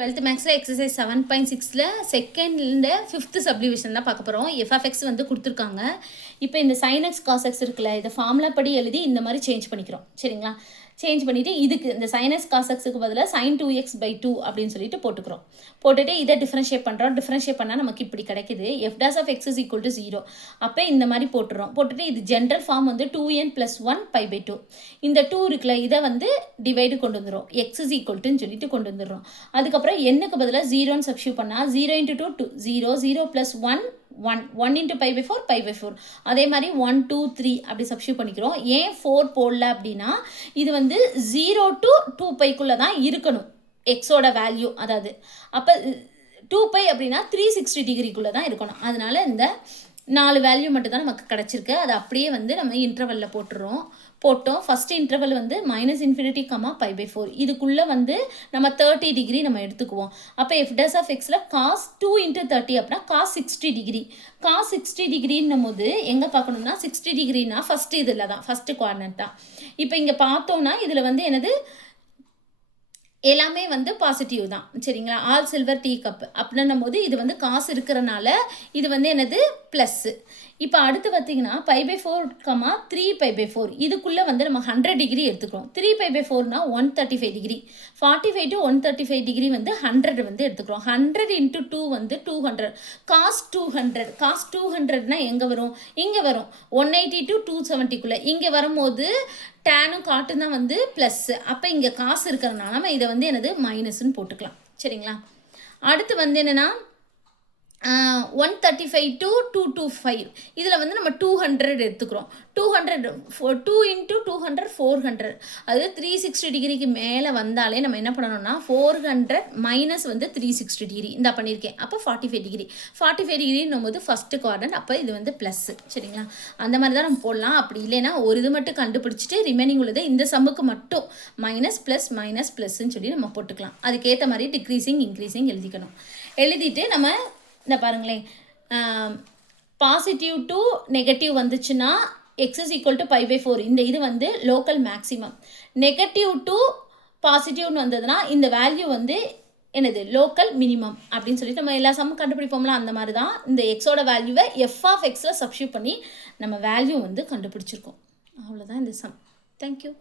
12th மேக்ஸில் exercise 7.6ல் செகண்ட்லேருந்து 5th subdivision தான் பார்க்க போகிறோம். எஃப்எஃப்எக்ஸ் வந்து கொடுத்துருக்காங்க. இப்போ இந்த சைனக்ஸ் காசெக்ஸ் இருக்குல்ல, இதை ஃபார்முலா படி எழுதி இந்த மாதிரி சேஞ்ச் பண்ணிக்கிறோம். சரிங்களா? சேஞ்ச் பண்ணிவிட்டு இதுக்கு இந்த சைனஸ் காசெக்ஸுக்கு பதிலாக sin 2x/2 அப்படின்னு சொல்லிட்டு போட்டுக்கிறோம். போட்டுட்டு இதை டிஃப்ரென்ஷியேட் பண்ணுறோம். டிஃப்ரென்ஷியேட் பண்ணால் நமக்கு இப்படி கிடைக்குது. f' (x) 0. அப்போ இந்த மாதிரி போட்டுறோம். போட்டுட்டு இது ஜென்ரல் ஃபார்ம் வந்து 2n + 1 π/2. இந்த 2 இருக்குல்ல, இதை வந்து டிவைடு கொண்டு வந்துடும். x = சொல்லிட்டு கொண்டு வந்துடுறோம். அதுக்கப்புறம் என்னுக்கு பதிலாக 0ன்னு சப்ஸ்டியூட் பண்ணால் 0 × 2 2 0 0 + 1 1 1 × π/4 π/4. அதே மாதிரி 1 2 3 அப்படி சப்ஸ்டியூட் பண்ணிக்கிறோம். ஏன் 4 போடல அப்படின்னா இது வந்து 0 to 2πக்குள்ளே தான் இருக்கணும் எக்ஸோட வேல்யூ. அதாவது அப்போ 2π அப்படின்னா 360 டிகிரிக்குள்ளே தான் இருக்கணும். அதனால இந்த 4 வேல்யூ மட்டும் தான் நமக்கு கிடச்சிருக்கு. அது அப்படியே வந்து நம்ம இன்டர்வலில் போட்டோம். ஃபஸ்ட்டு இன்டர்வல் வந்து -∞, π/4. இதுக்குள்ளே வந்து நம்ம 30 டிகிரி நம்ம எடுத்துக்குவோம். அப்போ f'(x)ல் cos 2 × 30 அப்படின்னா cos 60 டிகிரி. cos 60 டிகிரின்னும் போது எங்கே பார்க்கணும்னா 60 டிகிரினா ஃபஸ்ட்டு இதில் தான், ஃபஸ்ட்டு குவாட்ரண்ட் தான். இப்போ இங்கே பார்த்தோன்னா இதில் வந்து என்னது எல்லாமே வந்து பாசிட்டிவ் தான். சரிங்களா? ஆல் சில்வர் டீ கப் அப்படின்னும் போது இது வந்து காசு இருக்கிறனால இது வந்து என்னது ப்ளஸ்ஸு. இப்போ அடுத்து பார்த்தீங்கன்னா π/4, 3π/4 இதுக்குள்ளே வந்து நம்ம 100 டிகிரி எடுத்துக்கிறோம். 3π/4னா 135 டிகிரி. 45 to 135 டிகிரி வந்து 100 வந்து எடுத்துக்கிறோம். 100 × 2 வந்து 200. cos 200. cos 200னா எங்கே வரும்? இங்கே வரும். 180 to 270க்குள்ளே. இங்கே வரும்போது டேனும் காட்டும் தான் வந்து ப்ளஸ்ஸு. அப்போ இங்கே காசு இருக்கிறதுனால நம்ம இதை வந்து என்னது மைனஸ்ன்னு போட்டுக்கலாம். சரிங்களா? அடுத்து வந்து என்னென்னா 135 to 225 இதில் வந்து நம்ம 200 எடுத்துக்கிறோம். 200 2 × 200 400. அது 360 டிகிரிக்கு மேலே வந்தாலே நம்ம என்ன பண்ணணும்னா 400 மைனஸ் வந்து 360 டிகிரி இந்த பண்ணியிருக்கேன். அப்போ 45 டிகிரி. 45 டிகிரின்னும் போது ஃபஸ்ட்டு குவாட்ரண்ட். அப்போ இது வந்து ப்ளஸ்ஸு. சரிங்களா? அந்த மாதிரி தான் நம்ம போடலாம். அப்படி இல்லைன்னா ஒரு இது மட்டும் கண்டுபிடிச்சிட்டு ரிமைனிங் உள்ளது இந்த சம்முக்கு மட்டும் மைனஸ் ப்ளஸ் மைனஸ் ப்ளஸ்ன்னு சொல்லி நம்ம போட்டுக்கலாம். அதுக்கேற்ற மாதிரி டிக்ரீசிங் இன்க்ரீசிங் எழுதிக்கணும். எழுதிட்டு நம்ம இந்த பாருங்களேன், பாசிட்டிவ் டு நெகட்டிவ் வந்துச்சுன்னா x = π/4. இந்த இது வந்து லோக்கல் மேக்ஸிமம். நெகட்டிவ் டு பாசிட்டிவ்னு வந்ததுன்னா இந்த வேல்யூ வந்து என்னது லோக்கல் மினிமம் அப்படின்னு சொல்லிட்டு நம்ம எல்லா சம்மும் கண்டுபிடிப்போம்ல, அந்த மாதிரி தான் இந்த எக்ஸோட வேல்யூவை f(x)ல் சப்ஸ்டியூட் பண்ணி நம்ம வேல்யூ வந்து கண்டுபிடிச்சிருக்கோம். அவ்வளோதான் இந்த சம். தேங்க்யூ.